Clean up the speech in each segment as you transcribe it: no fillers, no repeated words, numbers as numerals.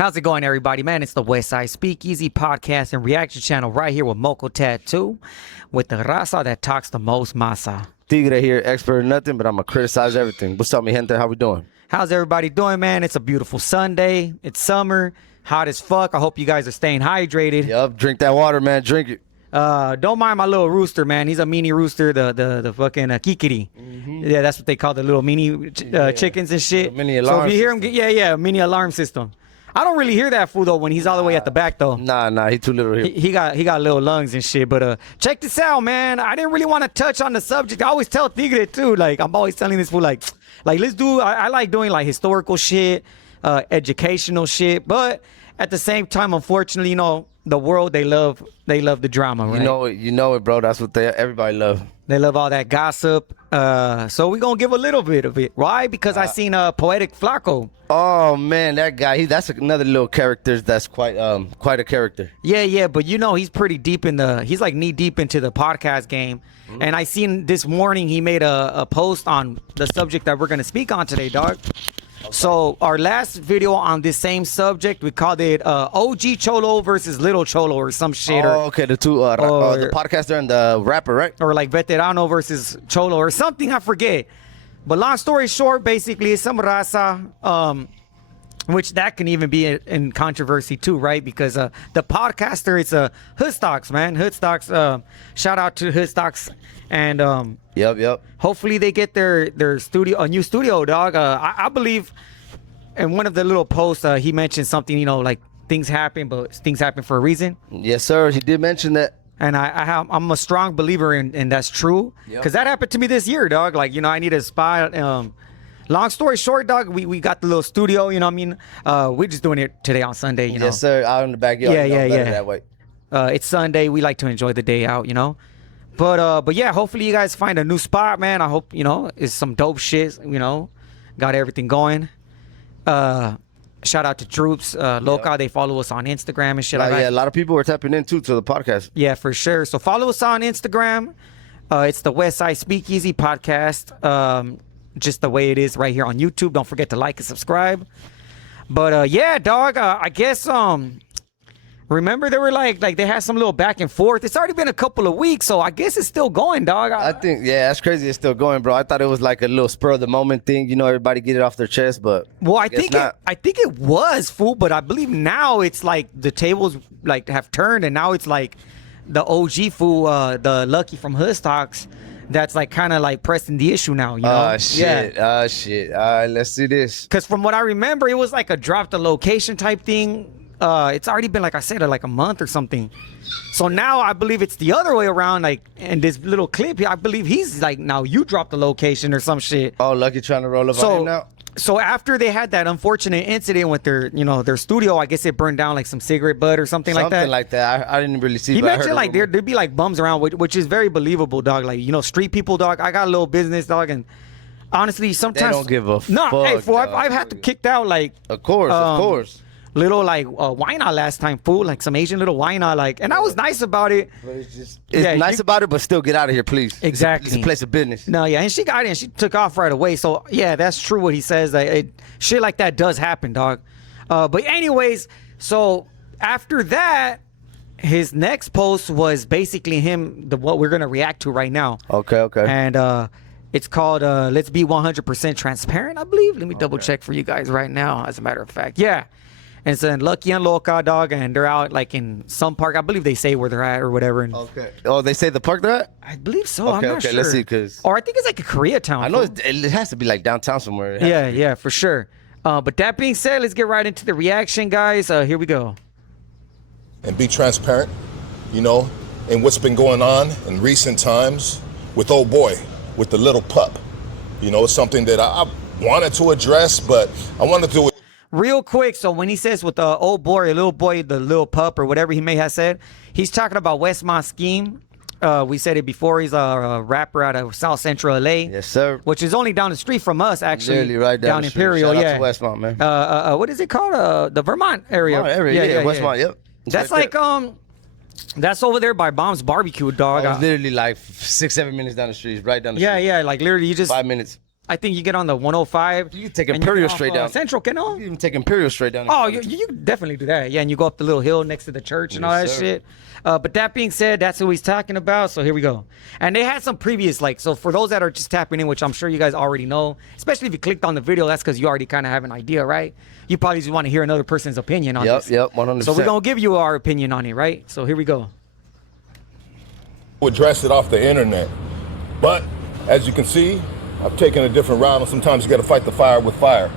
How's it going, everybody? Man, it's the Westside Speakeasy podcast and reaction channel right here with Moco Tattoo with the raza that talks the most masa. Tigre here, expert in nothing, but I'm going to criticize everything. What's up, mi gente? How we doing? How's everybody doing, man? It's a beautiful Sunday. It's summer, hot as fuck. I hope you guys are staying hydrated. Yup, drink that water, man. Drink it. Don't mind my little rooster, man. He's a mini rooster, the fucking kikiri. Mm-hmm. Yeah, that's what they call the little mini chickens and shit. Mini alarm so if you hear him, system. Mini alarm system. I don't really hear that fool though when he's all the way at the back though. Nah, he too little here. He got little lungs and shit. But check this out, man. I didn't really want to touch on the subject. I always tell Tigre too. Like I'm always telling this fool like let's do. I like doing like historical shit, educational shit. But at the same time, unfortunately, you know, the world they love the drama, right? You know it, bro. That's what everybody love. They love all that gossip. So we're gonna give a little bit of it. Why? Because I seen Poetic Flaco. Oh man, that guy. That's another little character. That's quite a character. Yeah. But you know, he's pretty deep he's like knee deep into the podcast game. Mm-hmm. And I seen this morning he made a post on the subject that we're gonna speak on today, dog. Okay. So our last video on this same subject, we called it OG Cholo versus Little Cholo or some shit. Oh, okay, the two, the podcaster and the rapper, right? Or like Veterano versus Cholo or something, I forget. But long story short, basically, it's some raza, which that can even be in controversy too, right? Because the podcaster, it's Hoodstocks, man. Hoodstocks, shout out to Hoodstocks. And Yep. hopefully they get their studio, a new studio, dog. I believe in one of the little posts he mentioned something, you know, like things happen, but things happen for a reason. Yes, sir. He did mention that. And I'm a strong believer in that's true. Because that happened to me this year, dog. Like, you know, I need a spot. Long story short, dog, we got the little studio, you know what I mean? We're just doing it today on Sunday, you know? Yes, sir. Out in the backyard. Yeah. That way. It's Sunday. We like to enjoy the day out, you know? But yeah, hopefully you guys find a new spot, man. I hope, you know, it's some dope shit, you know? Got everything going. Shout out to Troops, Loca. They follow us on Instagram and shit like that. Yeah, a lot of people were tapping in too to the podcast. Yeah, for sure. So follow us on Instagram. It's the Westside Speakeasy podcast. Just the way it is right here on YouTube. Don't forget to like and subscribe. But yeah, dog. I guess remember they were like they had some little back and forth. It's already been a couple of weeks, so I guess it's still going, dog. I think that's crazy. It's still going, bro. I thought it was like a little spur of the moment thing. You know, everybody get it off their chest, but I think it was, fool. But I believe now it's like the tables like have turned, and now it's like the OG fool, the Lucky from Hoodstocks, that's like kind of like pressing the issue now. You know? Shit. Yeah. Shit. All right, let's see this. Because from what I remember, it was like a drop the location type thing. It's already been, like I said, like a month or something. So now I believe it's the other way around. Like in this little clip here, I believe he's like, now you drop the location or some shit. Oh, Lucky trying to roll up on him now. So after they had that unfortunate incident with their studio, I guess it burned down like some cigarette butt or something like that. Something like that. I didn't really see. He mentioned like there'd be like bums around, which is very believable, dog. Like, you know, street people, dog. I got a little business, dog, and honestly, sometimes they don't give a fuck. No, hey, fool, I've had to kick out like. Of course. Little like wine last time, fool, like some Asian little wine like, and I was nice about it. But it's nice about it, but still get out of here, please. Exactly. It's a place of business. No, yeah, and she got in, she took off right away. So yeah, that's true what he says. That shit like that does happen, dog. But anyways, so after that, his next post was basically what we're gonna react to right now. Okay. And it's called "Let's Be 100% Transparent," I believe. Let me double check for you guys right now. As a matter of fact, yeah. And it's in Lucky and Loca, dog, and they're out like in some park. I believe they say where they're at or whatever. And okay. Oh, they say the park they're at? I believe so. Okay, I'm not sure. Let's see, or I think it's like a Koreatown. I know it has to be like downtown somewhere. Yeah, for sure. But that being said, let's get right into the reaction, guys. Here we go. And be transparent, you know, in what's been going on in recent times with old boy, with the little pup. You know, it's something that I wanted to address, but I wanted to do it real quick. So when he says with the old boy, a little boy, the little pup or whatever he may have said, he's talking about Wessmont Sskeme. We said it before. He's a rapper out of South Central LA. Yes, sir. Which is only down the street from us, actually. Literally right down the Imperial. Street. Shout yeah. out to Wessmont, man. What is it called? The Vermont area. Yeah, Wessmont. Yep. That's right like that's over there by Bomb's Barbecue, dog. Literally like 6-7 minutes down the street, right down the street. Yeah, like literally you just 5 minutes. I think you get on the 105. You can take and Imperial get off, straight down. Central, can You can even take Imperial straight down. Oh, you can definitely do that. Yeah, and you go up the little hill next to the church and all that sir. shit. But that being said, that's who he's talking about. So here we go. And they had some previous, like, so for those that are just tapping in, which I'm sure you guys already know, especially if you clicked on the video, that's because you already kind of have an idea, right? You probably just want to hear another person's opinion on this. Yep, 100%. So we're going to give you our opinion on it, right? So here we go. Address it off the internet. But as you can see, I've taken a different route, and sometimes you got to fight the fire with fire.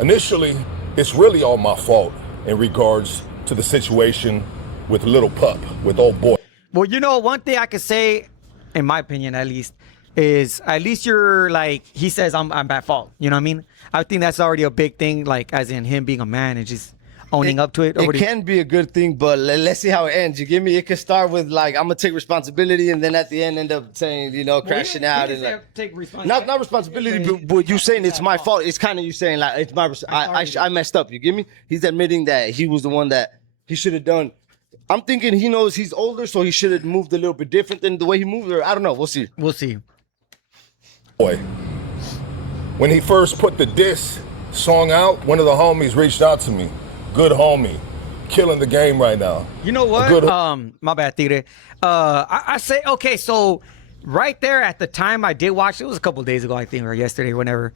Initially, it's really all my fault in regards to the situation with little pup, with old boy. Well, you know, one thing I could say, in my opinion at least, is at least you're like, he says I'm at fault. You know what I mean? I think that's already a big thing, like as in him being a man and just owning up to it. It can be a good thing, but let's see how it ends. You give me? It could start with like, I'm gonna take responsibility, and then at the end up saying, you know, crashing out and like, take responsibility. not responsibility, but you saying it's my fault. It's kind of you saying like it's my I messed up. You give me? He's admitting that he was the one that he should have done. I'm thinking he knows he's older, so he should have moved a little bit different than the way he moved. Or I don't know. We'll see. We'll see. Boy, when he first put the diss song out, one of the homies reached out to me. Good homie, killing the game right now. You know what? My bad, Tigre. I say, okay, so right there at the time I did watch, it was a couple of days ago, I think, or yesterday, whenever.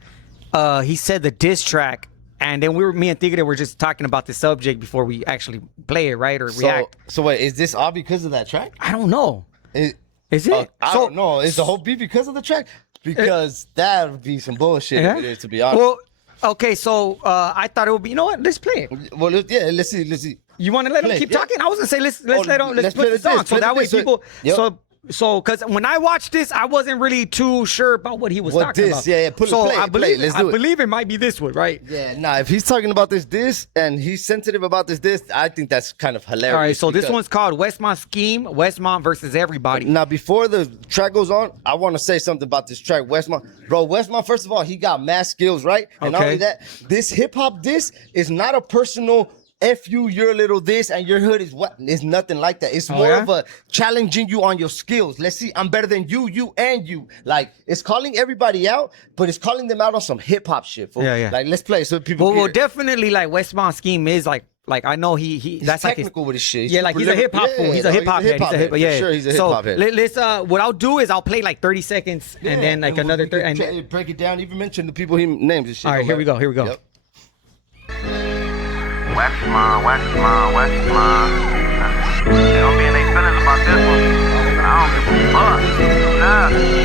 He said the diss track, and then me and Tigre were just talking about the subject before we actually play it, right, or react. So wait, is this all because of that track? I don't know. Is it? I don't know. Is the whole beat because of the track? Because that would be some bullshit if it is, to be honest. Well, okay, so I thought it would be. You know what? Let's play it. Well, let's see. You want to let him keep talking? I was gonna say let's play the song so that way people. Yep. So because when I watched this, I wasn't really too sure about what he was talking about. Yeah, I believe it might be this one, right? Yeah, if he's talking about this and he's sensitive about this, I think that's kind of hilarious. All right, so this one's called Wessmont Sskeme, Wessmont versus everybody. Now, before the track goes on, I want to say something about this track, Wessmont. Bro, Wessmont, first of all, he got mass skills, right? And not only that, this hip-hop is not a personal F you, your little this, and your hood is what? It's nothing like that. It's more of a challenging you on your skills. Let's see, I'm better than you, and you. Like, it's calling everybody out, but it's calling them out on some hip-hop shit, fool. Yeah. Like, let's play so people Well, definitely, like, Wessmont Sskeme is, like I know he's that's technical with his shit. Yeah, like he's a hip hop fool. He's a hip hop head. Sure, he's a hip hop head. Let's what I'll do is I'll play like 30 seconds and then like another 30 and break it down. Even mention the people he names and shit. All right, here we go. Yep. Wessmont. They don't be in their feelings about this one, but I don't give a fuck. Nah.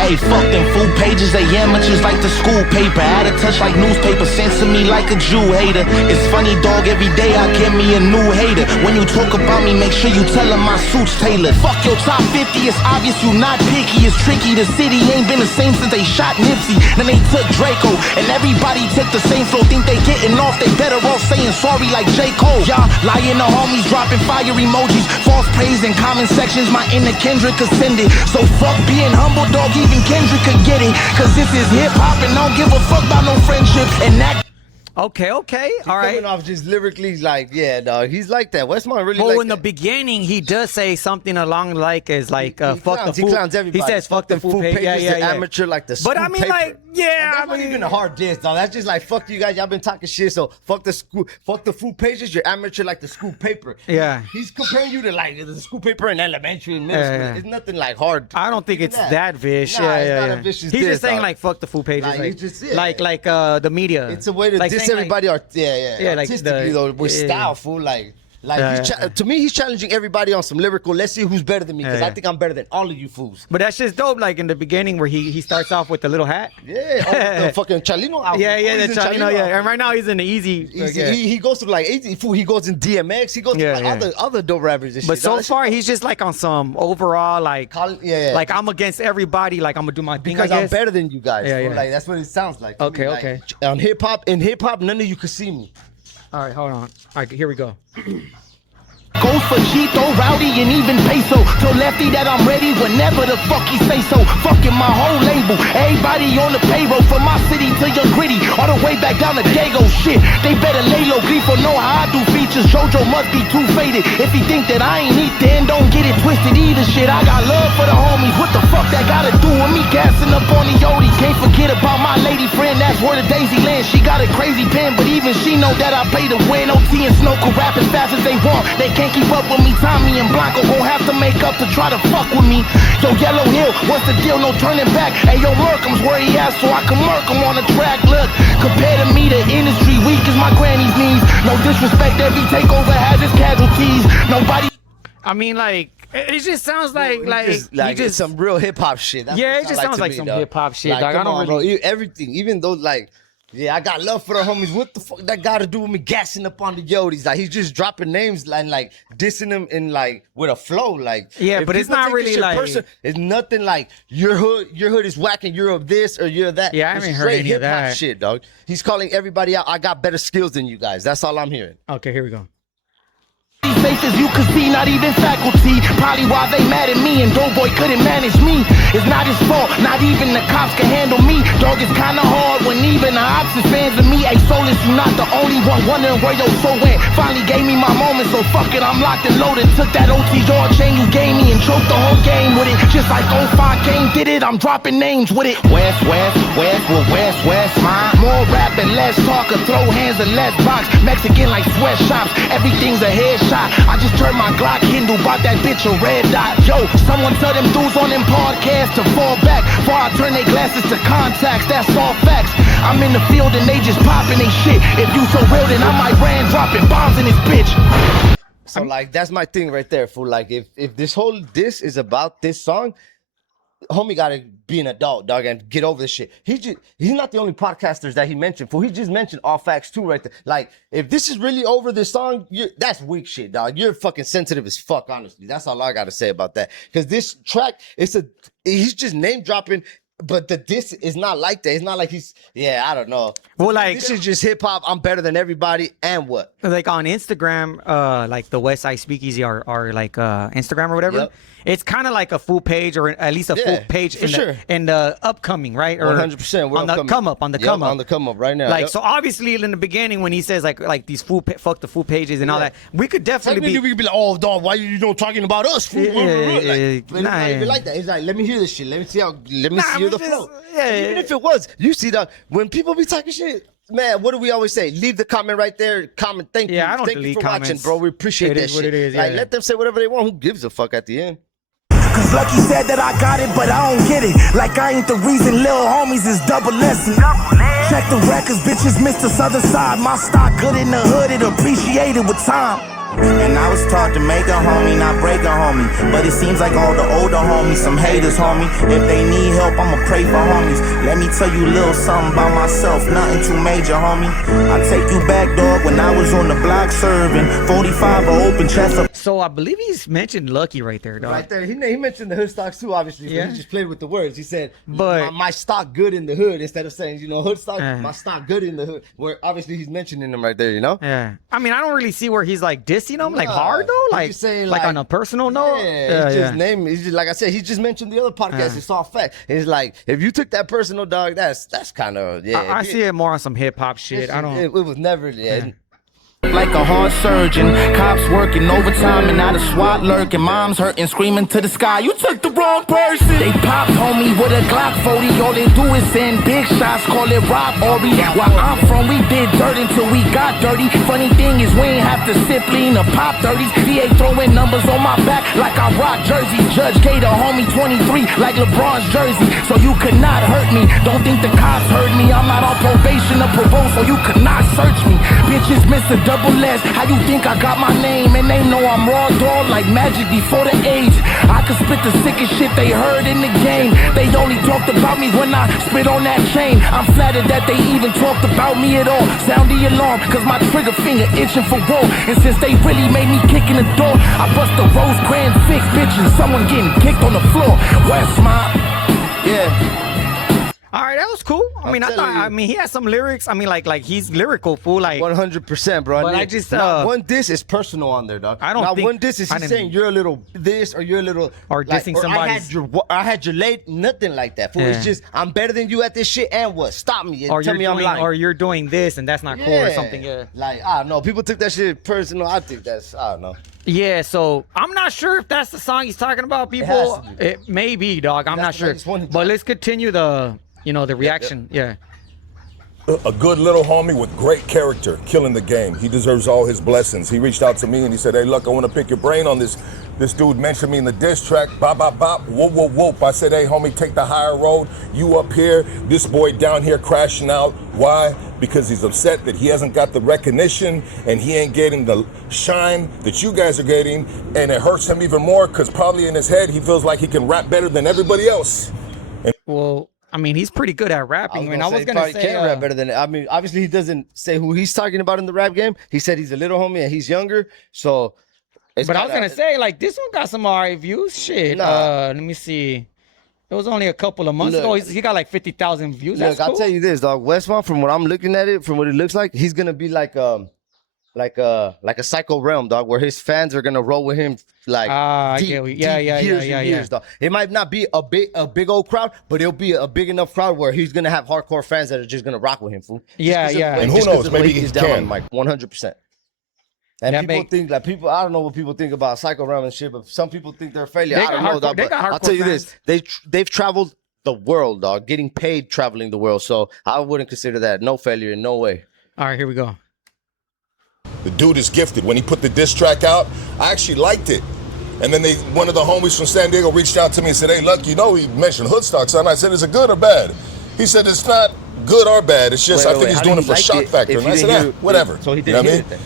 Hey, fuck them food pages, they amateurs like the school paper. Out of touch like newspaper, sent to me like a Jew hater. It's funny, dog, every day I get me a new hater. When you talk about me, make sure you tell them my suit's tailored. Fuck your top 50, it's obvious you not picky. It's tricky, the city ain't been the same since they shot Nipsey. Then they took Draco, and everybody took the same flow. Think they getting off, they better off saying sorry like J. Cole. Y'all lying to homies, dropping fire emojis. False praise in comment sections, my inner Kendrick ascended. So fuck being humble, dog, even Kendrick could get it. Cause this is hip hop and don't give a fuck about no friendships. And that Okay, all right. Coming off just lyrically, like, yeah, dog, he's like that. Wessmont really well, like in the beginning, he does say something along like as like fuck clowns, the fool. He clowns everybody. He says fuck the fool page. Yeah. Amateur like the school But I mean, paper. like, yeah, that's not even a hard diss, dog. That's just like fuck you guys. Y'all been talking shit, so fuck the food pages. You're amateur like the school paper. Yeah. He's comparing you to like the school paper in elementary and middle school. Yeah. It's nothing like hard. I don't think it's that vicious. Nah, it's yeah. not a vicious He's diss, just saying dog. like fuck the fool pages, Like, like he just- like the media. It's a way to like diss saying, everybody. Yeah, like artistically though, with style, fool. Like to me, he's challenging everybody on some lyrical. Let's see who's better than me, because I think I'm better than all of you fools. But that's just dope. Like in the beginning, where he starts off with the little hat. Yeah, the fucking Chalino outfit. Yeah, the Chalino. Yeah, and right now he's in the easy. He goes through like easy fool. He goes in DMX. He goes through like other dope rappers and shit. But so far, he's just like on some overall like like I'm against everybody. Like I'm gonna do my thing. Because I I'm guess. better than you guys. Yeah. Like that's what it sounds like. Okay, Like, okay. In hip hop, none of you could see me. All right, hold on. All right, here we go. go Fajito, Rowdy, and even Peso. Told Lefty that I'm ready whenever the fuck he say so. Fucking my whole label, everybody on the payroll. From my city to your gritty, all the way back down to Dago. Shit, they better lay low. Grifo know how I do features. Jojo must be too faded. If he think that I ain't neat, then don't get it twisted either. Shit, I got love for the homies. What the fuck that gotta do with me gassing up on the Yodi? Can't forget about my lady friend. That's where the Daisy lands. She got a crazy pen, but even she know that I pay to win. OT and Snow could rap as fast as they want. They can't keep up with me. Tommy and Blanco gon' have to make up to try to fuck with me. Yo, Yellow Hill, what's the deal? No turning back. Hey, yo, Merkham's where he at, so I can murk him on the track. Look, compared to me, the industry weak as my granny's knees. No disrespect, every takeover has its casualties. Nobody. I mean, like, it just sounds like it's some real hip hop shit. That's yeah, what it just sounds like me, some dog. hip hop shit. Like, Like, I come don't on, really. bro. Everything, even though like. Yeah, I got love for the homies. What the fuck that got to do with me gassing up on the Yodis? Like, he's just dropping names and like dissing them in like with a flow. Like, Yeah, but it's people not think really your like- it's nothing like your hood is whack and you're of this or you're that. Yeah, I It's haven't heard straight any of hip-hop that. shit, dog. He's calling everybody out. I got better skills than you guys. That's all I'm hearing. Okay, here we go. Safe as you can see, not even faculty. Probably why they mad at me and Doughboy couldn't manage me. It's not his fault, not even the cops can handle me. Dog, it's kinda hard when even the ops is fans of me. Hey, Solus, you not the only one wondering where your soul went. Finally gave me my moment, so fuck it, I'm locked and loaded. Took that OT yard chain you gave me and choked the whole game with it. Just like 05 Kane did it, I'm dropping names with it. West, mine. More rap and less talk, or throw hands and less box. Mexican like sweatshops, everything's a headshot. I just turned my Glock Kindle, bought that bitch a red dot. Yo, someone tell them dudes on them podcasts to fall back before I turn their glasses to contacts. That's all facts. I'm in the field and they just popping they shit. If you so real, then I might ran dropping bombs in this bitch. So like that's my thing right there. For like if this whole diss is about this song, homie gotta be an adult, dog, and get over this shit. He's not the only podcasters that he mentioned. For he just mentioned All Facts too, right there. Like if this is really over this song, that's weak shit, dog. You're fucking sensitive as fuck, honestly. That's all I gotta say about that. Because this track, he's just name dropping. But the diss is not like that. It's not like I don't know. Well, like this is just hip hop. I'm better than everybody. And what? Like on Instagram, like the West Side Speakeasy or like Instagram or whatever. Yep. It's kind of like a full page or at least a full page in the upcoming, right? Or 100%. On the come up. On the come up right now. Like so, obviously in the beginning when he says like these fuck the full pages and all that, we could definitely we could be like, oh dog, why you don't talking about us? Fool? Like, it's not even like that. It's like, let me hear this shit. Let me see the flow. Even if it was, you see that when people be talking shit. Man, what do we always say? Leave the comment right there. Comment. Thank you. I don't Thank you delete for comments. watching, bro. We appreciate that shit. What it is, like, let them say whatever they want. Who gives a fuck at the end? Cause Lucky said that I got it, but I don't get it. Like I ain't the reason little homies is double lesson. Check the records, bitches missed the southern side. My stock good in the hood, it appreciated with time. And I was taught to make a homie, not break a homie. But it seems like all the older homies, some haters, homie. If they need help, I'ma pray for homies. Let me tell you a little something about myself, nothing too major, homie. I take you back, dog, when I was on the block serving 45 or open chest up. So I believe he's mentioned Lucky right there, dog. Right there. He mentioned the hood stocks too, obviously. Yeah. He just played with the words. He said, But my stock good in the hood, instead of saying, hood stock, my stock good in the hood. Where obviously he's mentioning them right there, Yeah. I mean, I don't really see where he's like dissing them, like hard though, like saying, like on a personal note. Yeah, he's just like I said, he just mentioned the other podcast. It's all fact. It's like if you took that personal, dog, that's kind of I see it more on some hip hop shit. I don't. It was never. Like a heart surgeon, cops working overtime and now the SWAT lurking. Moms hurting, screaming to the sky, you took the wrong person. They popped homie with a Glock 40. All they do is send big shots, call it robbery. Where I'm from, we did dirt until we got dirty. Funny thing is we ain't have to sip lean or pop 30s. VA throwing numbers on my back like I rock jerseys. Judge Gator, homie 23 like LeBron's jersey. So you could not hurt me, don't think the cops heard me. I'm not on probation or parole, so you could not search me. Bitches miss the double S. How you think I got my name? And they know I'm raw dog like Magic before the age. I could spit the sickest shit they heard in the game. They only talked about me when I spit on that chain. I'm flattered that they even talked about me at all. Sound the alarm, cause my trigger finger itching for war. And since they really made me kick in the door, I bust the Rose Grand Fix, bitch, and someone getting kicked on the floor. Westmont, yeah. All right, that was cool. I mean, he has some lyrics. I mean, like he's lyrical, fool. Like 100%, bro. But I just not one diss is personal on there, dog. I don't not think one diss is he saying you're a little this or you're a little or dissing somebody. I had your late, nothing like that. Fool. It's just I'm better than you at this shit, and what? Stop me and tell me I'm lying. Or you're doing this and that's not cool or something. Yeah. Like I don't know. People took that shit personal. I think that's I don't know. Yeah, so I'm not sure if that's the song he's talking about, people. It may be, dog. I'm not sure. But let's continue the reaction. Yeah. A good little homie with great character, killing the game. He deserves all his blessings. He reached out to me and he said, hey, look, I want to pick your brain on this. This dude mentioned me in the diss track. Bop, bop, bop. Whoop, whoop, whoop. I said, hey, homie, take the higher road. You up here, this boy down here crashing out. Why? Because he's upset that he hasn't got the recognition and he ain't getting the shine that you guys are getting. And it hurts him even more because probably in his head, he feels like he can rap better than everybody else. Well, I mean, he's pretty good at rapping. I was gonna say can rap better than. I mean, obviously he doesn't say who he's talking about in the rap game. He said he's a little homie and he's younger. So, but I was gonna say like this one got some alright views. Shit. Let me see. It was only a couple of months ago. He got like 50,000 views. That's cool. I'll tell you this, dog. Westmont, from what I'm looking at it, from what it looks like, he's gonna be like a Psycho Realm, dog, where his fans are gonna roll with him like years, dog. It might not be a big old crowd, but it'll be a big enough crowd where he's gonna have hardcore fans that are just gonna rock with him, fool. And who knows, maybe he's down on mic, 100%. And people think like I don't know what people think about Psycho Realm and shit, but some people think they're a failure. I don't know, dog. But I'll tell you this: they've traveled the world, dog, getting paid traveling the world. So I wouldn't consider that no failure in no way. All right, here we go. The dude is gifted. When he put the diss track out, I actually liked it. And then one of the homies from San Diego reached out to me and said, hey, look, he mentioned Hoodstock, son. I said, is it good or bad? He said, it's not good or bad. It's just, I think he's doing it for shock factor. And I said, whatever. So he didn't hear it then.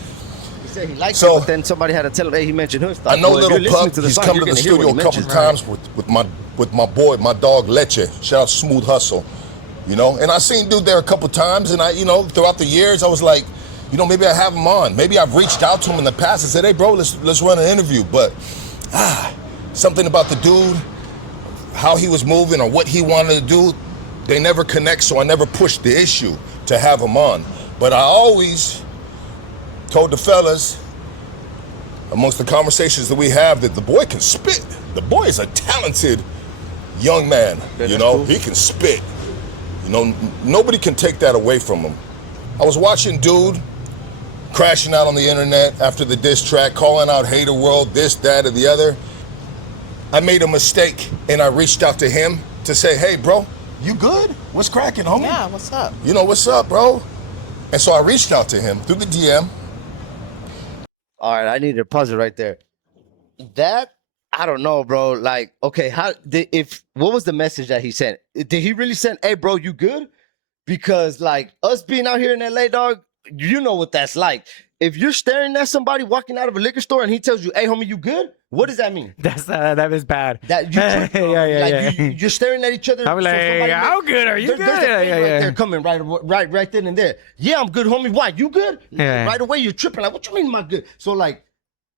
He said he liked it, but then somebody had to tell him, hey, he mentioned Hoodstock. I know Little Pup, he's come to the studio a couple times with my boy, my dog, Leche. Shout out Smooth Hustle. And I seen dude there a couple times, and throughout the years, I was like, maybe I have him on. Maybe I've reached out to him in the past and said, hey, bro, let's run an interview. But something about the dude, how he was moving or what he wanted to do, they never connect, so I never pushed the issue to have him on. But I always told the fellas, amongst the conversations that we have, that the boy can spit. The boy is a talented young man, cool. He can spit. Nobody can take that away from him. I was watching dude crashing out on the internet after the diss track, calling out Hater World, this, that, or the other. I made a mistake and I reached out to him to say, hey, bro, you good? What's cracking, homie? Yeah, what's up? What's up, bro? And so I reached out to him through the DM. All right, I need to pause it right there. That, I don't know, bro. Like, okay, what was the message that he sent? Did he really send, hey, bro, you good? Because, like, us being out here in LA, dog, you know what that's like. If you're staring at somebody walking out of a liquor store and he tells you, hey, homie, you good? What does that mean? That is bad. That you you're staring at each other. I'm like, how good are you? They're coming right then and there. Yeah, I'm good, homie. Why? You good? Yeah. Right away, you're tripping. Like, what you mean, am I good? So, like,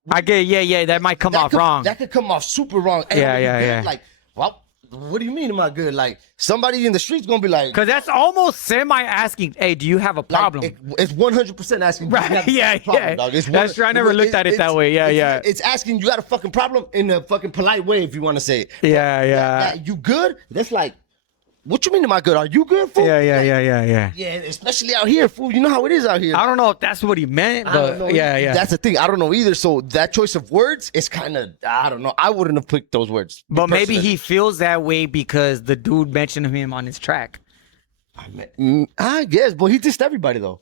I get, that might come off wrong. That could come off super wrong. Hey, yeah. Like, well, what do you mean, am I good? Like, somebody in the street's gonna be like, because that's almost semi asking, hey, do you have a problem? Like, it's 100% asking. Right? Yeah. Dog. That's true. I never looked at it that way. Yeah. It's asking, you got a fucking problem in a fucking polite way, if you want to say it. Yeah. You good? That's like, what you mean, am I good? Are you good, fool? Yeah. Yeah, especially out here, fool. You know how it is out here. I don't know if that's what he meant, but yeah. That's the thing. I don't know either. So that choice of words is kind of, I don't know. I wouldn't have picked those words. But maybe he feels that way because the dude mentioned him on his track. I guess, but he dissed everybody, though.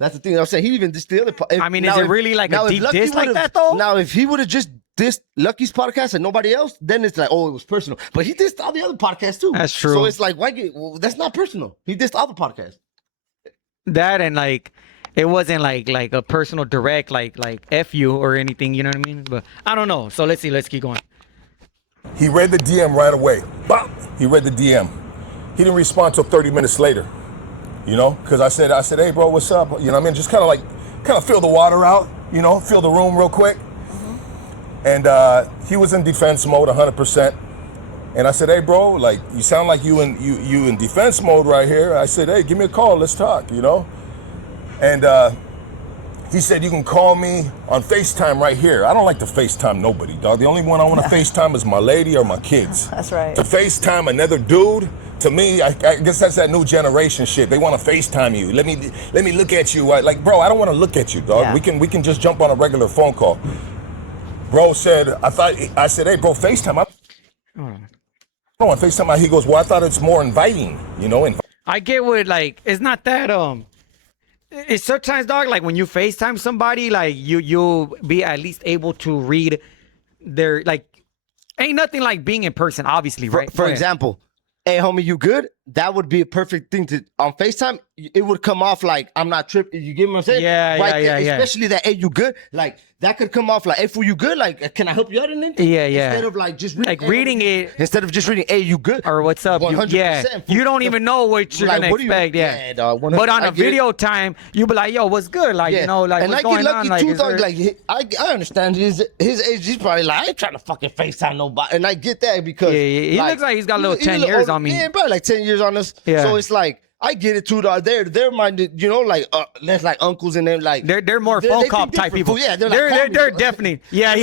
That's the thing. I'm saying he even dissed the other part. I mean, is it really like a deep diss like that, though? Now, if he would have just dissed Lucky's podcast and nobody else, then it's like, oh, it was personal. But he dissed all the other podcasts, too. That's true. So it's like, that's not personal. He dissed all the podcasts. That and, like, it wasn't like a personal direct, like F you or anything, you know what I mean? But I don't know. So let's see. Let's keep going. He read the DM right away. Bop! He read the DM. He didn't respond till 30 minutes later. Because I said, hey, bro, what's up? Just kind of feel the water out, feel the room real quick. And he was in defense mode 100%. And I said, hey, bro, like, you sound like you in defense mode right here. I said, hey, give me a call. Let's talk, you know? And he said, you can call me on FaceTime right here. I don't like to FaceTime nobody, dog. The only one I want to FaceTime is my lady or my kids. That's right. To FaceTime another dude, to me, I guess that's that new generation shit. They want to FaceTime you. Let me look at you. Like, bro, I don't want to look at you, dog. Yeah. We can just jump on a regular phone call. Bro said, I said, hey, bro, FaceTime. I don't want FaceTime. He goes, well, I thought it's more inviting, you know? I get what, like, it's not that, it's sometimes, dog, like when you FaceTime somebody, like you'll be at least able to read their, like, ain't nothing like being in person, obviously, right? For example, hey, homie, you good? That would be a perfect thing to, on FaceTime, it would come off like, I'm not tripping. You get what I'm saying? Yeah, yeah. Especially that, hey, you good? Like, that could come off like, hey, fool, you good? Like, can I help you out in anything? Yeah. Instead of like just reading, like reading it. Instead of just reading, hey, you good? Or what's up? 100%. You don't even know what you're Like, going what to do you- expect, yeah, dog, 100%. But on I a get it. video time, you be like, yo, what's good? Like, you know, like, and what's I going get on? lucky Like, too, is dog. there- Like, I understand his age. He's probably like, I ain't trying to fucking FaceTime nobody. And I get that because He looks like he's got a little he's 10 years older. on me. Yeah, probably like 10 years on us. Yeah. So it's like, I get it too, dog. They're minded, you know, like there's like uncles and them, like They're more phone they call think type different, people. fool. Yeah, they're like, call me, they're bro. definitely. Yeah.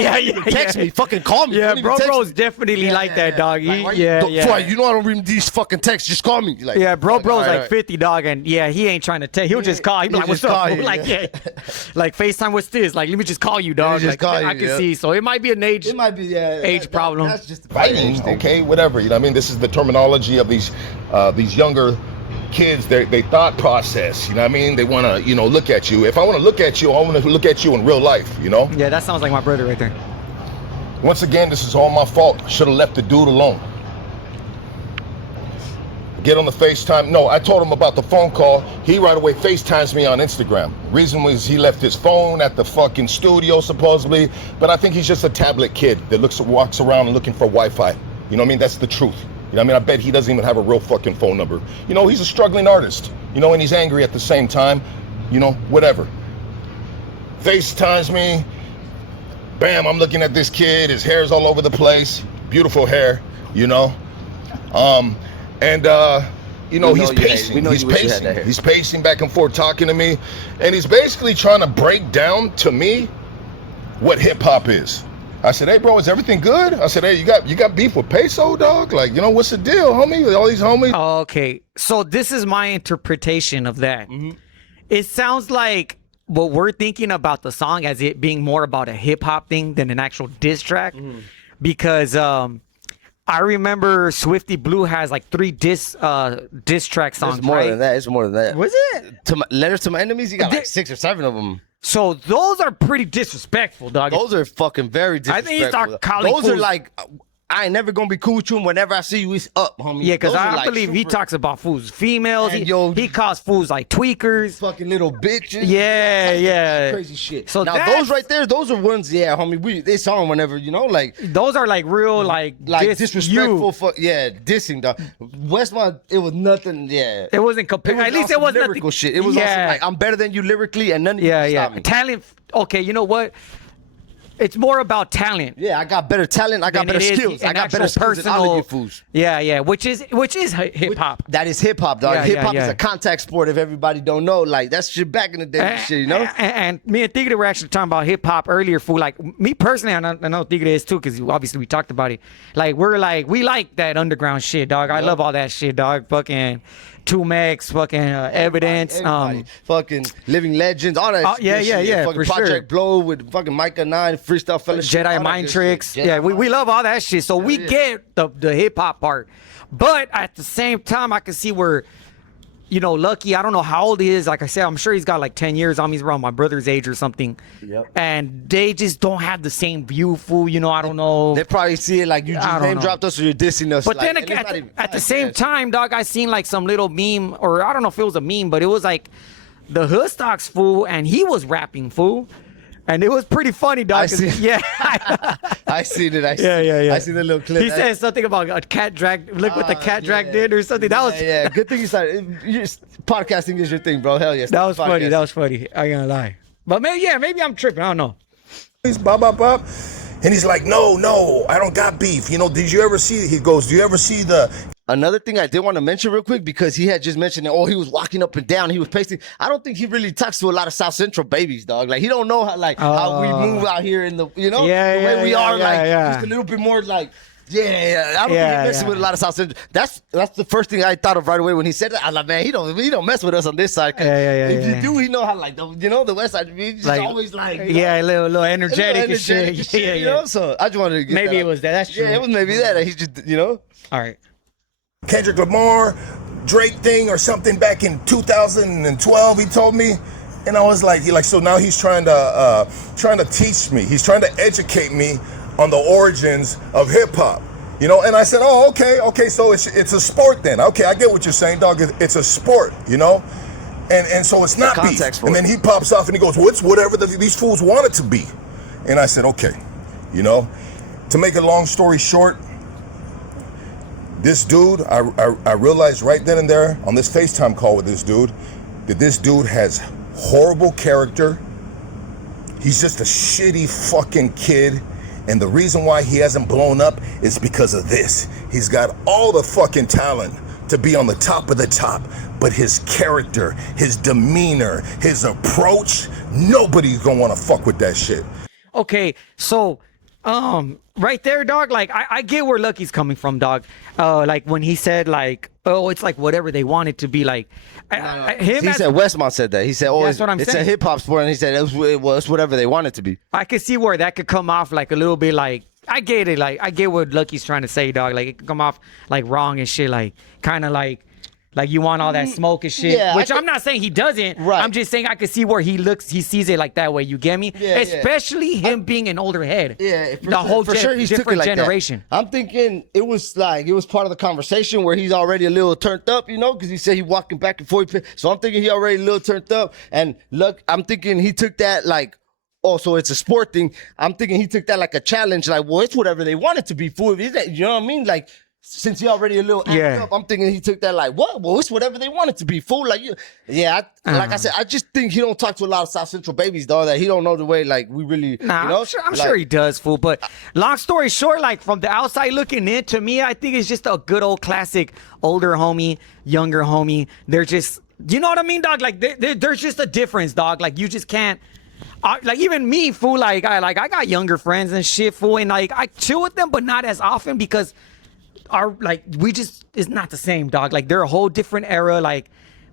Text me, fucking call me. Yeah, Don't even bro, text bro's me. definitely like that, dog. Like, why Yeah. you know I don't read these fucking texts. Just call me. Like, Yeah, bro's all like right. 50, dog, and yeah, he ain't trying to tell. He'll just call. He'll be he'll like, "What's just up?" call fool?" you, Like, yeah. like FaceTime. What's this? Like, let me just call you, dog. just Like, call I you, can yeah. see. So it might be an age. It might be age problem. That's just Fighting, okay, whatever. You know what I mean? This is the terminology of these younger kids, they thought process. You know what I mean? They want to, you know, look at you. If I want to look at you, I want to look at you in real life, you know? Yeah, that sounds like my brother right there. Once again, this is all my fault. Should have left the dude alone. Get on the FaceTime. No, I told him about the phone call. He right away FaceTimes me on Instagram. Reason was he left his phone at the fucking studio, supposedly. But I think he's just a tablet kid that walks around looking for Wi-Fi. You know what I mean? That's the truth. You know what I mean? I bet he doesn't even have a real fucking phone number. You know, he's a struggling artist. You know, and he's angry at the same time. You know, whatever. FaceTimes me. Bam, I'm looking at this kid. His hair's all over the place. Beautiful hair, you know. You know, he's pacing. He's pacing. He's pacing back and forth, talking to me. And he's basically trying to break down to me what hip hop is. I said, hey, bro, is everything good? I said, hey, you got beef with Peso, dog? Like, you know, what's the deal, homie? All these homies. Okay, so this is my interpretation of that. Mm-hmm. It sounds like what we're thinking about the song as it being more about a hip hop thing than an actual diss track, because I remember Swifty Blue has like 3 diss track songs. It's more right? than that. It's more than that. Was it? Letters to my enemies. You got like 6 or 7 of them. So those are pretty disrespectful, dog. Those are fucking very I think disrespectful. he start calling Those are fools. like, I ain't never gonna be cool with you. And whenever I see you, it's up, homie. Yeah, because Those are I like believe he super talks about fools, females. And He calls fools like tweakers. fucking little bitches. Yeah. Crazy shit. So now that's- those right there, those are ones, yeah, homie. They saw them whenever, you know, like Those are like real, like disrespectful. You. Dissing, dog. Westmont, it was nothing. Yeah, It wasn't compared. At least it was lyrical nothing. shit. It was also like, I'm better than you lyrically, and none of you can stop me. Talent. Okay, you know what? It's more about talent. Yeah, I got better talent. I got than better it is skills. I an got actual better skills than all of you fools. Yeah, which is hip hop. That is hip hop, dog. Yeah, Hip hop yeah. is a contact sport. If everybody don't know, like that's shit back in the day, and shit, you know. And me and Tigre were actually talking about hip hop earlier. Fool, like me personally, I know Tigre is too, because obviously we talked about it. Like we like that underground shit, dog. I love all that shit, dog. Fucking 2Max, fucking Evidence, Everybody. Fucking Living Legends, all that. yeah, good shit. yeah, Fucking for sure. Project Blow with fucking Micah 9, Freestyle Fellowship, all Jedi that Mind good Tricks. shit. Yeah, Jedi we love all that shit. So we get the hip hop part. But at the same time, I can see where, you know, Lucky, I don't know how old he is. Like I said, I'm sure he's got like 10 years on me. He's around my brother's age or something. Yep. And they just don't have the same view, fool. You know, I don't know. They probably see it like you I just don't name know. dropped us or you're dissing us. But like, then and it's again, not even- at the same time, dog, I seen like some little meme, or I don't know if it was a meme, but it was like the Hood Stocks fool, and he was rapping, fool. And it was pretty funny, dog. I see- Yeah. I seen it. Yeah. I seen the little clip. He said something about a cat drag. Look what the cat drag did, or something. That was yeah. Good thing you started. Podcasting is your thing, bro. Hell yes. that was funny. Podcasting. That was funny. I ain't gonna lie. But maybe I'm tripping. I don't know. Bop, bop, bop. And he's like, no, I don't got beef. You know, did you ever see, he goes, do you ever see the... Another thing I did want to mention real quick, because he had just mentioned that, he was walking up and down, he was pacing. I don't think he really talks to a lot of South Central babies, dog. Like, he don't know how we move out here in the, the way we are, just a little bit more like, I don't think he messes with a lot of South Central. That's the first thing I thought of right away when he said that. I was like, man, he don't mess with us on this side. If you do, he know how the West Side, he's just always like, a little energetic and shit. You know? So I just wanted to get maybe it was that. That's true. Yeah, it was maybe that. He's just, All right. Kendrick Lamar, Drake thing or something back in 2012, he told me. And I was like, so now he's trying to teach me. He's trying to educate me on the origins of hip hop. You know, and I said, oh, okay, so it's a sport then. Okay, I get what you're saying, dog. It's a sport, you know? And so it's not beef. And then he pops off and he goes, well, it's whatever these fools want it to be. And I said, okay, you know? To make a long story short, this dude, I realized right then and there on this FaceTime call with this dude, that this dude has horrible character. He's just a shitty fucking kid. And the reason why he hasn't blown up is because of this. He's got all the fucking talent to be on the top of the top, but his character, his demeanor, his approach, nobody's gonna wanna fuck with that shit. Okay, so right there, dog, like I get where Lucky's coming from, dog. Like when he said like, oh, it's like whatever they want it to be, like he said Wessmont said that. He said, oh, that's what I'm it's saying. a hip hop sport, and he said it's whatever they want it to be. I could see where that could come off like a little bit like, I get it, like I get what Lucky's trying to say, dog. Like it could come off like wrong and shit, like kind of like you want all that smoke and shit, which I'm not saying he doesn't. Right. I'm just saying I could see where he sees it like that way. You get me? Yeah, especially him being an older head. Yeah, the whole he's different like generation. That. I'm thinking it was part of the conversation where he's already a little turned up, you know, because he said he walking back and forth. So I'm thinking he already a little turned up, and look, I'm thinking he took that like, oh, so it's a sport thing. I'm thinking he took that like a challenge, like, well, it's whatever they want it to be, fool. You know what I mean? Like, since he already a little amped up, I'm thinking he took that like, what? Well, it's whatever they want it to be, fool. Like, like I said, I just think he don't talk to a lot of South Central babies, dog. That he don't know the way like we really, nah, you know? I'm sure he does, fool. But long story short, like from the outside looking in, to me, I think it's just a good old classic older homie, younger homie. They're just, you know what I mean, dog? Like there's just a difference, dog. Like you just can't. Like even me, fool. Like I got younger friends and shit, fool, and like I chill with them, but not as often because. It's not the same, dog. Like they're a whole different era. Like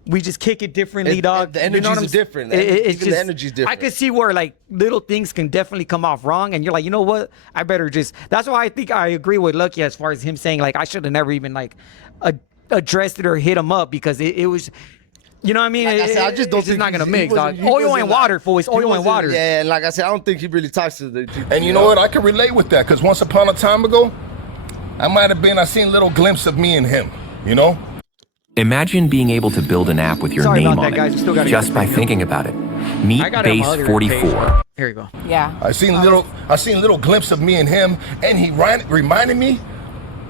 we just kick it differently, dog. The energies are different. The energy's different. I could see where like little things can definitely come off wrong, and you're like, you know what? I better just. That's why I think I agree with Lucky as far as him saying like I should have never even like addressed it or hit him up because it was. You know what I mean? Like I said, I just don't it's think not gonna mix, dog. Oil and water, fool. It's oil and water. Yeah, and like I said, I don't think he really talks to the. And you know what? I can relate with that because once upon a time ago. I seen little glimpse of me and him, you know? Imagine being able to build an app with your name on it just by thinking about it. Meet Base 44. Here you go. Yeah. I seen little glimpse of me and him, and he reminded me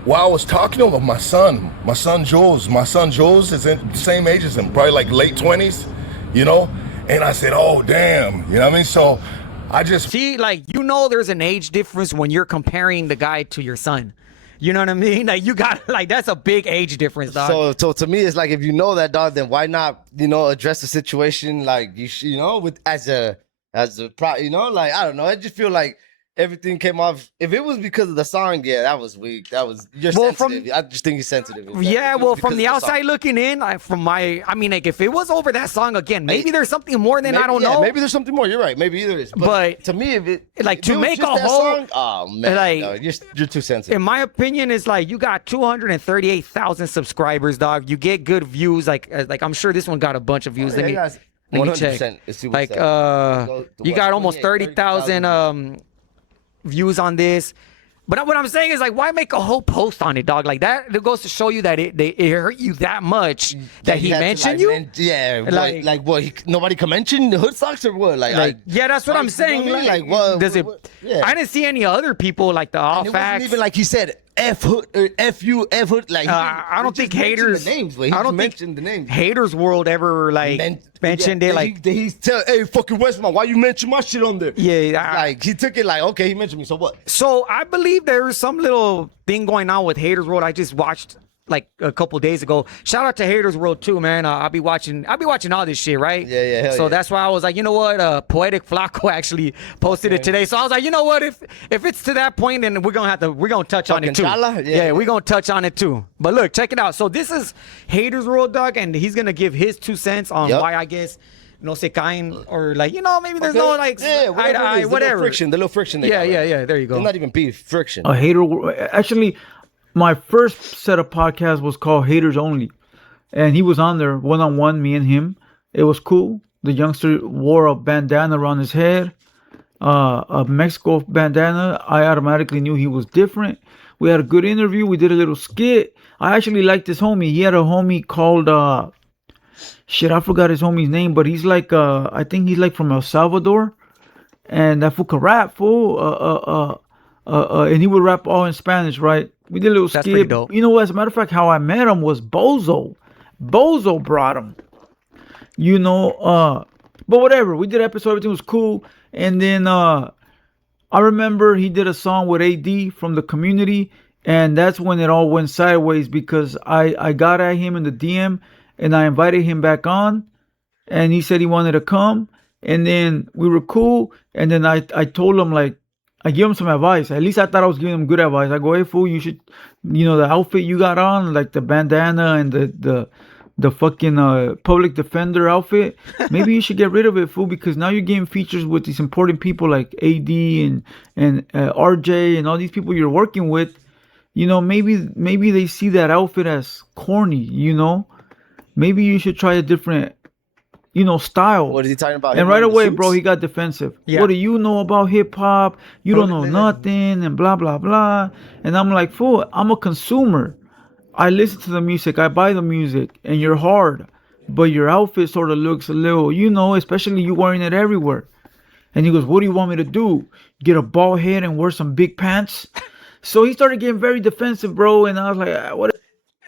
while I was talking to him of my son Jules. My son Jules is in the same age as him, probably like late 20s, you know? And I said, oh, damn, you know what I mean? So I just... See, like, you know there's an age difference when you're comparing the guy to your son. You know what I mean? Like you got like that's a big age difference, dog. So to me, it's like if you know that, dog, then why not address the situation like with as a you know, like I don't know. I just feel like everything came off. If it was because of the song, that was weak. You're sensitive. I just think he's sensitive. From the outside looking in, like if it was over that song again, maybe there's something more than I don't know. Maybe there's something more. You're right. Maybe there is. But to me, to make a whole song, oh man, like no, you're too sensitive. In my opinion, it's like you got 238,000 subscribers, dog. You get good views. Like I'm sure this one got a bunch of views. Let me check. Like you got almost 30,000 views on this, but what I'm saying is like, why make a whole post on it, dog? Like that, it goes to show you that it hurt you that much that he mentioned you. Like what? Nobody can mention the hood socks or what? That's what I'm saying. Like what? Does it? Yeah. I didn't see any other people like the all facts. Even like he said, F hood, FU, F hood. Like I don't think haters. The names, but I don't mentioned the names. Haters World ever mentioned it. Like he's tell, hey, fucking Westmont, why you mention my shit on there? Yeah, like he took it like, okay, he mentioned me, so what? So I believe there is some little thing going on with Haters World. I just watched like a couple days ago. Shout out to Haters World too, man. I'll be watching all this shit, right? Yeah. So that's why I was like, you know what? Poetic Flacco actually posted it today. So I was like, you know what? If it's to that point, then we're gonna touch on it too. Yeah, we're gonna touch on it too. But look, check it out. So this is Haters World, dog, and he's gonna give his 2 cents on why I guess no se caen, or like, you know, maybe there's no like whatever. The little friction. Yeah. There you go. It's not even beef, friction. A hater. Actually, my first set of podcasts was called Haters Only. And he was on there one-on-one, me and him. It was cool. The youngster wore a bandana around his head, a Mexico bandana. I automatically knew he was different. We had a good interview. We did a little skit. I actually liked this homie. He had a homie called, I forgot his homie's name, but he's like, I think he's like from El Salvador. And that fool could rap, fool. And he would rap all in Spanish, right? We did a little skit. Pretty dope. You know what? As a matter of fact, how I met him was Bozo. Bozo brought him. You know, but whatever. We did an episode. Everything was cool. And then I remember he did a song with AD from the community. And that's when it all went sideways, because I got at him in the DM and I invited him back on. And he said he wanted to come. And then we were cool. And then I told him, like, I give him some advice. At least I thought I was giving him good advice. I go, hey, fool, you should, you know, the outfit you got on, like the bandana and the fucking public defender outfit, maybe you should get rid of it, fool, because now you're getting features with these important people like AD and RJ and all these people you're working with. You know, maybe they see that outfit as corny, you know. Maybe you should try a different, you know, style. What is he talking about? And right away, bro, he got defensive. Yeah. What do you know about hip hop? You don't know nothing, and blah blah blah. And I'm like, fool, I'm a consumer. I listen to the music, I buy the music, and you're hard, but your outfit sort of looks a little, you know, especially you wearing it everywhere. And he goes, what do you want me to do? Get a bald head and wear some big pants? So he started getting very defensive, bro. And I was like, what?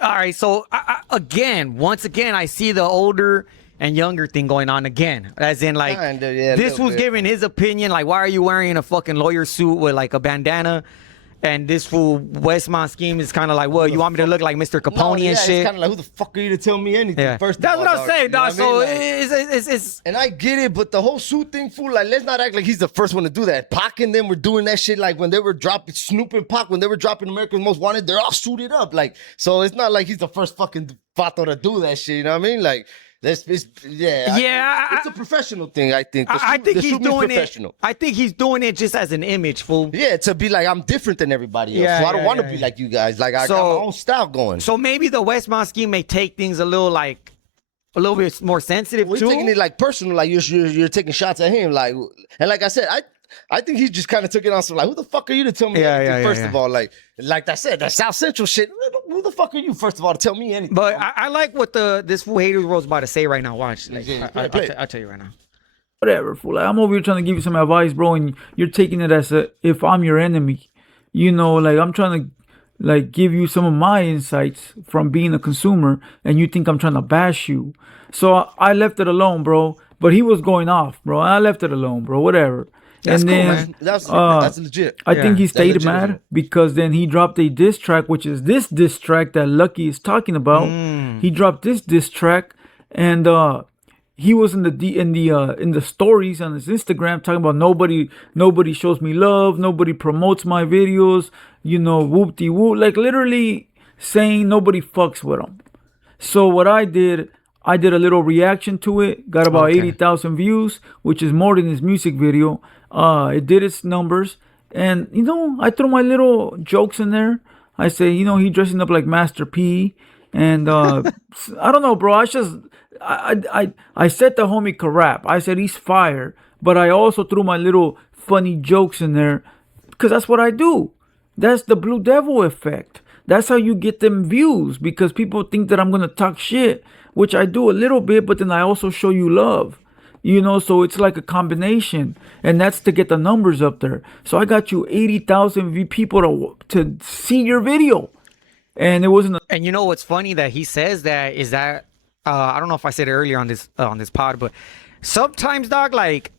All right, so once again, I see the older and younger thing going on again, as in like this was giving his opinion, like, why are you wearing a fucking lawyer suit with like a bandana? And this fool Wessmont Sskeme is kind of like, well, you want me to look like Mr. Capone and shit? It's kind of like, who the fuck are you to tell me anything? Yeah. First, that's what I'm saying, dog. So it's and I get it, but the whole suit thing, fool. Like, let's not act like he's the first one to do that. Pac and them were doing that shit, like when they were dropping Snoop and Pac, when they were dropping America's Most Wanted, they're all suited up, like. So it's not like he's the first fucking vato to do that shit. You know what I mean? Like. It's a professional thing, I think. I think he's doing it. I think he's doing it just as an image, fool. Yeah, to be like, I'm different than everybody else. Yeah, so I don't want to be like you guys. Like, I got my own style going. So maybe the Wessmont Sskeme may take things a little bit more sensitive too. You're taking it like personal, like you're taking shots at him, like, and like I said, I think he just kind of took it on some like, who the fuck are you to tell me anything? First of all, like I said, that South Central shit. Who the fuck are you, first of all, to tell me anything? But I like what this fool Haters World's about to say right now. Watch, like, I'll tell you right now. Whatever, fool. Like, I'm over here trying to give you some advice, bro, and you're taking it as if I'm your enemy. You know, like, I'm trying to like give you some of my insights from being a consumer, and you think I'm trying to bash you. So I left it alone, bro. But he was going off, bro. I left it alone, bro. Whatever. That's and cool, then, man. That's legit. I think he stayed mad because then he dropped a diss track, which is this diss track that Lucky is talking about. He dropped this diss track, and he was in the stories on his Instagram talking about nobody shows me love, nobody promotes my videos, you know, whoop-de-whoop, like literally saying nobody fucks with him. So what I did a little reaction to it, got about 80,000 views, which is more than his music video. It did its numbers, and you know, I threw my little jokes in there. I say, you know, he dressing up like Master P, and I don't know, bro. I said the homie could rap. I said he's fire, but I also threw my little funny jokes in there because that's what I do. That's the Blue Devil effect. That's how you get them views, because people think that I'm gonna talk shit, which I do a little bit, but then I also show you love. You know, so it's like a combination, and that's to get the numbers up there. So I got you 80,000 people to see your video, and it wasn't. And you know what's funny that he says that is that I don't know if I said it earlier on this pod, but sometimes, dog, like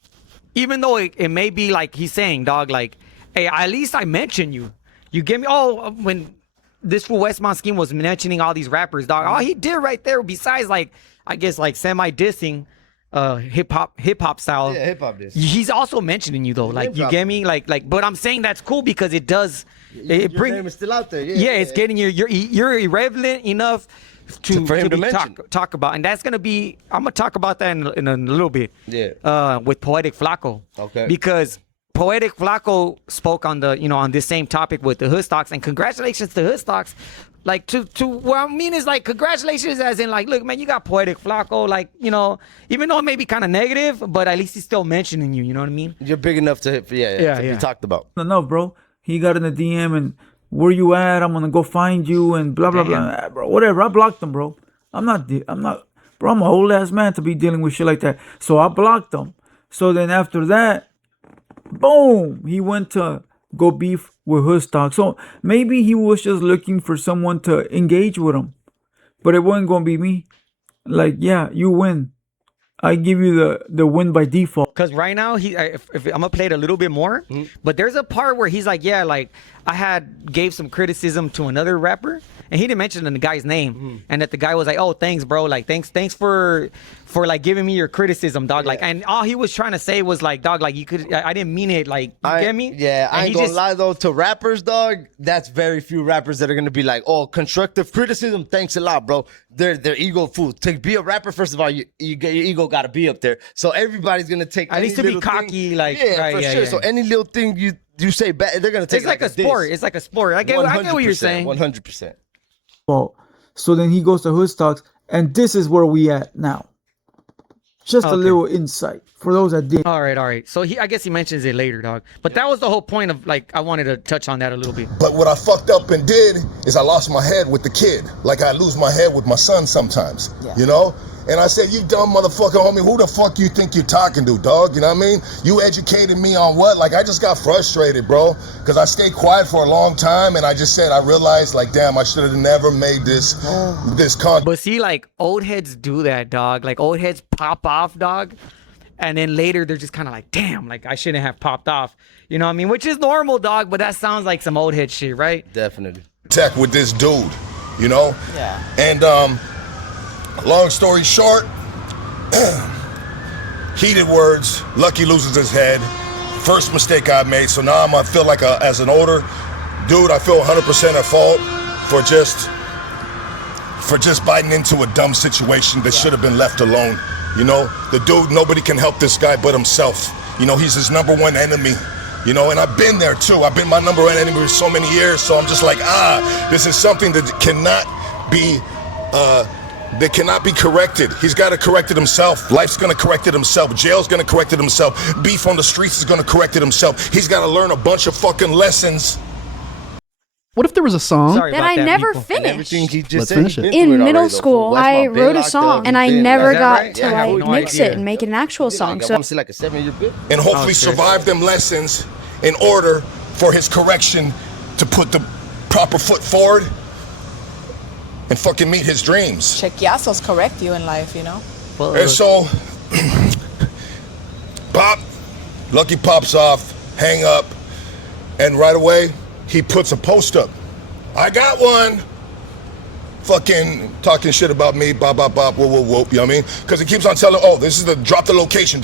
even though it may be like he's saying, dog, like, hey, at least I mentioned you. You give me when this fool Wessmont Sskeme was mentioning all these rappers, dog. All he did right there, besides like I guess like semi dissing. Hip hop style. Yeah, hip hop. He's also mentioning you though, like you get me, like. But I'm saying that's cool because it does. It your name is still out there. Yeah, it's getting you're irrelevant enough for him to mention. talk about, and that's gonna be. I'm gonna talk about that in a little bit. Yeah. With Poetic Flacco. Okay. Because Poetic Flacco spoke on on this same topic with the Hood Stocks, and congratulations to Hood Stocks. Like to what I mean is like congratulations as in like, look, man, you got Poetic Flacco, like, even though it may be kind of negative, but at least he's still mentioning you know what I mean? You're big enough to be talked about. No, bro. He got in the DM and where you at? I'm gonna go find you and blah blah blah. Bro, whatever. I blocked him, bro. I'm not, bro. I'm an old ass man to be dealing with shit like that. So I blocked him. So then after that, boom, he went to go beef with Hoodstock. So maybe he was just looking for someone to engage with him, but it wasn't gonna be me. Like, yeah, you win. I give you the win by default. Because right now, if I'm gonna play it a little bit more, but there's a part where he's like, yeah, like I gave some criticism to another rapper, and he didn't mention the guy's name, and that the guy was like, oh, thanks, bro, like thanks for like giving me your criticism, dog. Like, and all he was trying to say was like, dog, like I didn't mean it, like, you get me? Yeah, I ain't gonna lie though, to rappers, dog, that's very few rappers that are gonna be like, oh, constructive criticism, thanks a lot, bro. They're ego food. To be a rapper, first of all, your ego gotta be up there. So everybody's gonna take at least to be cocky, like, right, for sure. So any little thing you say bad, they're gonna take. It's like a sport. It's like a sport. I get what you're saying. 100%. Well, so then he goes to Hoodstocks, and this is where we at now. Just a little insight for those that didn't. All right. So I guess he mentions it later, dog. But that was the whole point of, like, I wanted to touch on that a little bit. But what I fucked up and did is I lost my head with the kid. Like I lose my head with my son sometimes, you know? And I said, you dumb motherfucker, homie, who the fuck you think you're talking to, dog? You know what I mean? You educated me on what? Like, I just got frustrated, bro. Because I stayed quiet for a long time, and I just said, I realized, like, damn, I should have never made this content. But see, like, old heads do that, dog. Like, old heads pop off, dog. And then later, they're just kind of like, damn, like, I shouldn't have popped off. You know what I mean? Which is normal, dog, but that sounds like some old head shit, right? Definitely. Tech with this dude, you know? Yeah. And, long story short, heated words, Lucky loses his head, first mistake I made, so now I feel like as an older dude, I feel 100% at fault for just biting into a dumb situation that should have been left alone. You know, the dude, nobody can help this guy but himself. You know, he's his number one enemy. You know, and I've been there too. I've been my number one enemy for so many years, so I'm just like, this is something that cannot be corrected. He's got to correct it himself. Life's going to correct it himself. Jail's going to correct it himself. Beef on the streets is going to correct it himself. He's got to learn a bunch of fucking lessons. What if there was a song that I never finished? Let's finish it. In middle school, I wrote a song and I never got to like mix it and make it an actual song. So I want to see like a 7-year bit. And hopefully survive them lessons in order for his correction to put the proper foot forward and fucking meet his dreams. Chequeazos correct you in life, you know? And so, Lucky pops off, hang up, and right away, he puts a post up. I got one. Fucking talking shit about me, bop, bop, bop, whoop, whoop, whoop, you know what I mean? Because he keeps on telling, this is the drop the location.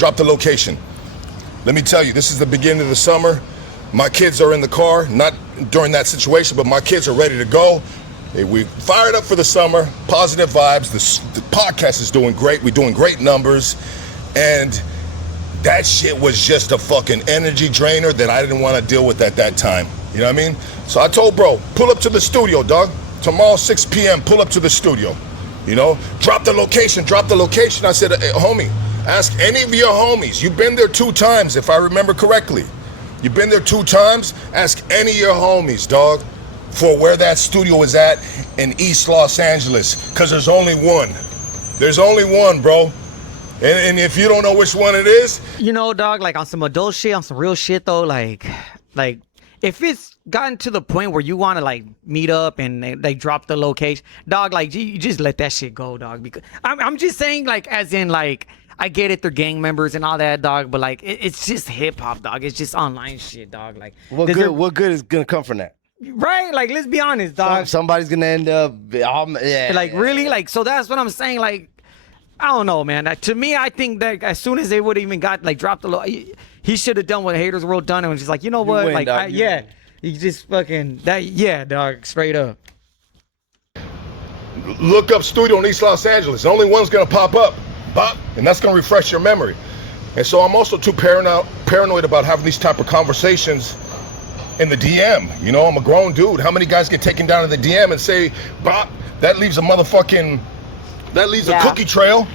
Let me tell you, this is the beginning of the summer. My kids are in the car, not during that situation, but my kids are ready to go. We fired up for the summer, positive vibes. The podcast is doing great. We're doing great numbers. And that shit was just a fucking energy drainer that I didn't want to deal with at that time. You know what I mean? So I told bro, pull up to the studio, dog. Tomorrow, 6 p.m., pull up to the studio. You know, drop the location. I said, hey, homie, ask any of your homies. You've been there 2 times, if I remember correctly. You've been there 2 times. Ask any of your homies, dog, for where that studio is at in East Los Angeles. Because there's only one. There's only one, bro. And if you don't know which one it is, you know, dog, like on some adult shit, on some real shit though, like if it's gotten to the point where you want to like meet up and they drop the location, dog, like you just let that shit go, dog. Because I'm just saying, like, as in, like, I get it, they're gang members and all that, dog, but like it's just hip hop, dog. It's just online shit, dog. Like, what good is gonna come from that? Right? Like, let's be honest, dog. Somebody's gonna end up, really, like, so that's what I'm saying, like. I don't know, man. To me, I think that as soon as they would even got like dropped the low, he should have done what Haters World done and was just like, you know what, win, like, dog, he just fucking dog, straight up. look up Studio in East Los Angeles. The only one's gonna pop up, and that's gonna refresh your memory. And so I'm also too paranoid about having these type of conversations in the DM. You know, I'm a grown dude. How many guys get taken down in the DM and say, Bob, that leaves a motherfucking. That leaves a cookie trail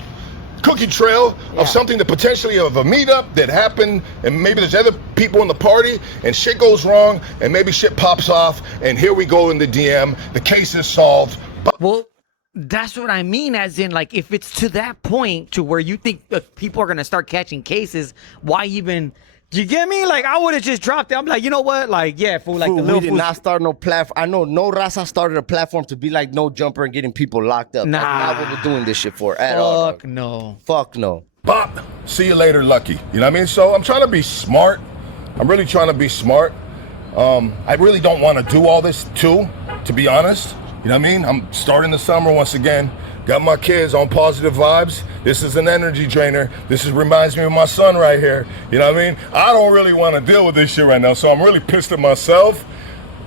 of something that potentially of a meetup that happened, and maybe there's other people in the party, and shit goes wrong, and maybe shit pops off, and here we go in the DM, the case is solved. Well, that's what I mean, as in, like, if it's to that point to where you think people are gonna start catching cases, why even? Do you get me? Like, I would have just dropped it. I'm like, you know what? Like, yeah, fool. Like, we did not start no platform. I know no Raza started a platform to be like No Jumper and getting people locked up. Nah. That's not what we're doing this shit for at all. Fuck no. Fuck no. Bop. See you later, Lucky. You know what I mean? So I'm trying to be smart. I'm really trying to be smart. I really don't want to do all this too, to be honest. You know what I mean? I'm starting the summer once again. Got my kids on positive vibes. This is an energy drainer. Reminds me of my son right here. You know what I mean? I don't really want to deal with this shit right now, so I'm really pissed at myself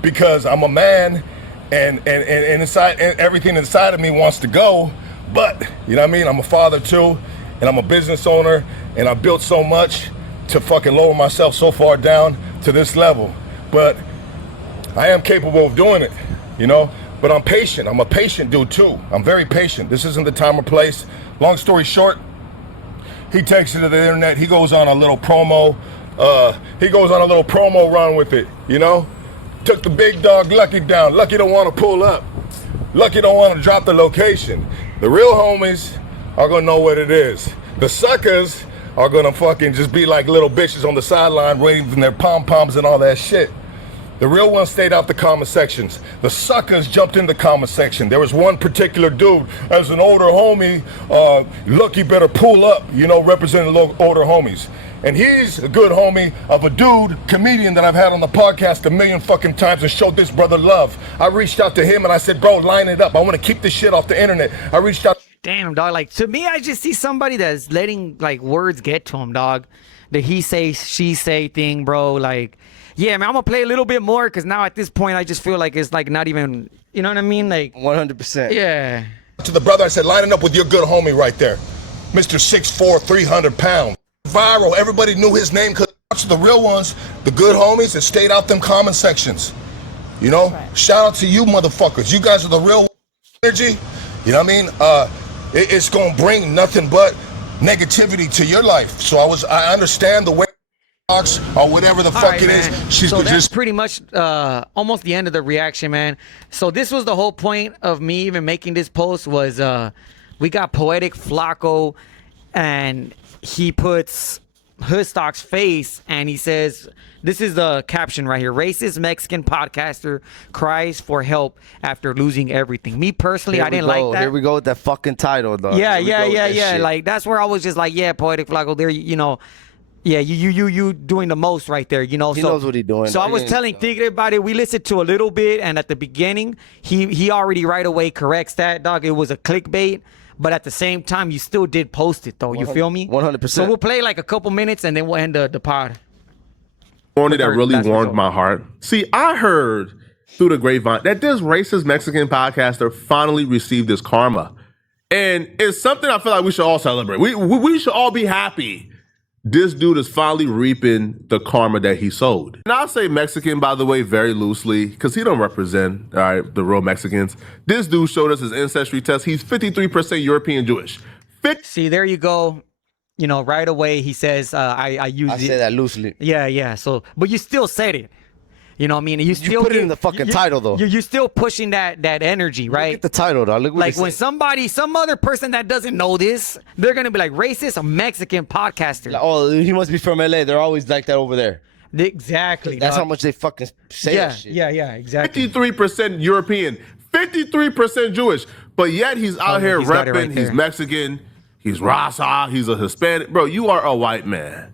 because I'm a man and inside and everything inside of me wants to go. But you know what I mean? I'm a father too, and I'm a business owner, and I built so much to fucking lower myself so far down to this level. But I am capable of doing it, you know? But I'm patient. I'm a patient dude too. I'm very patient. This isn't the time or place. Long story short, he takes it to the internet. He goes on a little promo. Run with it, you know? Took the big dog Lucky down. Lucky don't want to pull up. Lucky don't want to drop the location. The real homies are gonna know what it is. The suckers are gonna fucking just be like little bitches on the sideline waving their pom-poms and all that shit. The real ones stayed out the comment sections. The suckers jumped in the comment section. There was one particular dude, as an older homie, Lucky better pull up, you know, representing older homies. And he's a good homie of a dude, comedian that I've had on the podcast a million fucking times and showed this brother love. I reached out to him and I said, bro, line it up. I want to keep this shit off the internet. I reached out. Damn, dog. Like, to me, I just see somebody that's letting, like, words get to him, dog. The he say, she say thing, bro. Like, yeah, man, I'm gonna play a little bit more because now at this point I just feel like it's like not even, you know what I mean? Like 100%. Yeah. To the brother, I said, line it up with your good homie right there, Mr. 6'4", 300 pounds. Viral. Everybody knew his name because the real ones, the good homies that stayed out them comment sections. You know, right. Shout out to you motherfuckers. You guys are the real energy. You know what I mean? It's gonna bring nothing but negativity to your life. So I understand the way. Or whatever the fuck it is. So that's pretty much almost the end of the reaction, man. So this was the whole point of me even making this post was we got Poetic Flacco and he puts Hoodstock's face and he says, this is the caption right here. Racist Mexican podcaster cries for help after losing everything. Me personally, I didn't like that. Here we go with that fucking title, though. Yeah. Like that's where I was just like, yeah, Poetic Flacco, there, you know. Yeah, you doing the most right there, you know. He knows what he's doing. So I was telling Tigre about it. We listened to a little bit, and at the beginning, he already right away corrects that, dog. It was a clickbait, but at the same time, you still did post it, though. You feel me? 100%. So we'll play like a couple minutes, and then we'll end the pod. That really warmed my heart. See, I heard through the grapevine that this racist Mexican podcaster finally received his karma. And it's something I feel like we should all celebrate. We should all be happy. This dude is finally reaping the karma that he sowed. And I'll say Mexican, by the way, very loosely, because he don't represent the real Mexicans. This dude showed us his ancestry test. He's 53% European Jewish. See, there you go. You know, right away he says, I say that loosely. Yeah. So, but you still said it. You know what I mean? You still put it in the fucking title though. You're still pushing that energy, right? Look at the title, dog. Look what like when some other person that doesn't know this, they're gonna be like racist, a Mexican podcaster. Like, oh, he must be from LA. They're always like that over there. Exactly. That's how much they fucking say that shit. Yeah, exactly. 53% European, 53% Jewish, but yet he's out here repping. Right, he's Mexican. He's Rasa. He's a Hispanic. Bro, you are a white man.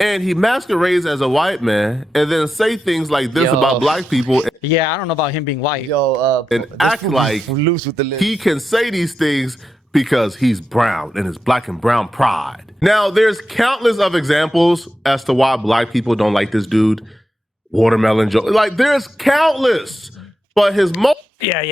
And he masquerades as a white man and then say things like this about black people. Yeah, I don't know about him being white. And act like he can say these things because he's brown and his black and brown pride. Now, there's countless of examples as to why black people don't like this dude. Watermelon Joe. Like, there's countless. But his Yeah.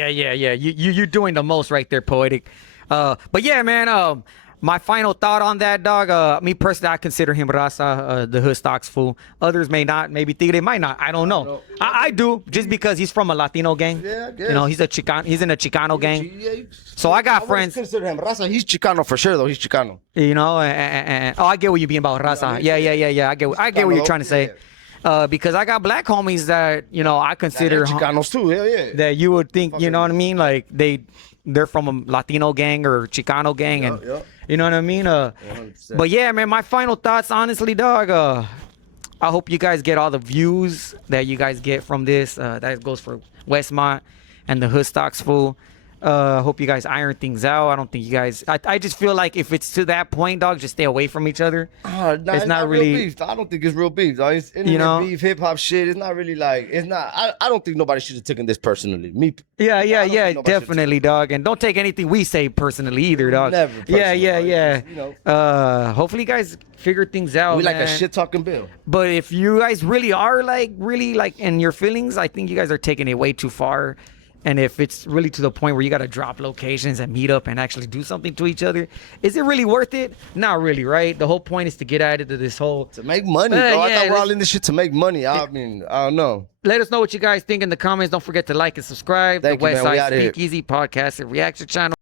You're doing the most right there, Poetic. But yeah, man, my final thought on that, dog, me personally, I consider him Raza, the hood stocks fool. Others may not, maybe think they might not. I don't know. I do, just because he's from a Latino gang. Yeah, I guess. You know, he's in a Chicano gang. So I got friends. Consider him Raza. He's Chicano for sure, though. He's Chicano. You know, and I get what you mean about Raza. Yeah. I get what you're trying to say. Because I got black homies that, you know, I consider Chicanos too. Hell yeah. That you would think, you know what I mean? Like they're from a Latino gang or Chicano gang, and you know what I mean? But yeah, man, my final thoughts, honestly, dog, I hope you guys get all the views that you guys get from this. That goes for Wessmont and the hood stocks fool. Hope you guys iron things out. I don't think you guys. I just feel like if it's to that point, dog, just stay away from each other. It's not really real beef. I don't think it's real beef, dog. It's internet beef, hip hop shit. It's not really like. It's not. I don't think nobody should have taken this personally. Me. Yeah, definitely, dog. And don't take anything we say personally either, dog. Never. Yeah. You know. Hopefully, you guys figure things out. We like man. a shit talking bill. But if you guys really are really in your feelings, I think you guys are taking it way too far. And if it's really to the point where you got to drop locations and meet up and actually do something to each other, is it really worth it? Not really, right? The whole point is to get out of this whole... To make money, bro. I thought we're all in this shit to make money. I mean, I don't know. Let us know what you guys think in the comments. Don't forget to like and subscribe. Thank the you, West man. Side Speakeasy Podcast and Reaction Channel.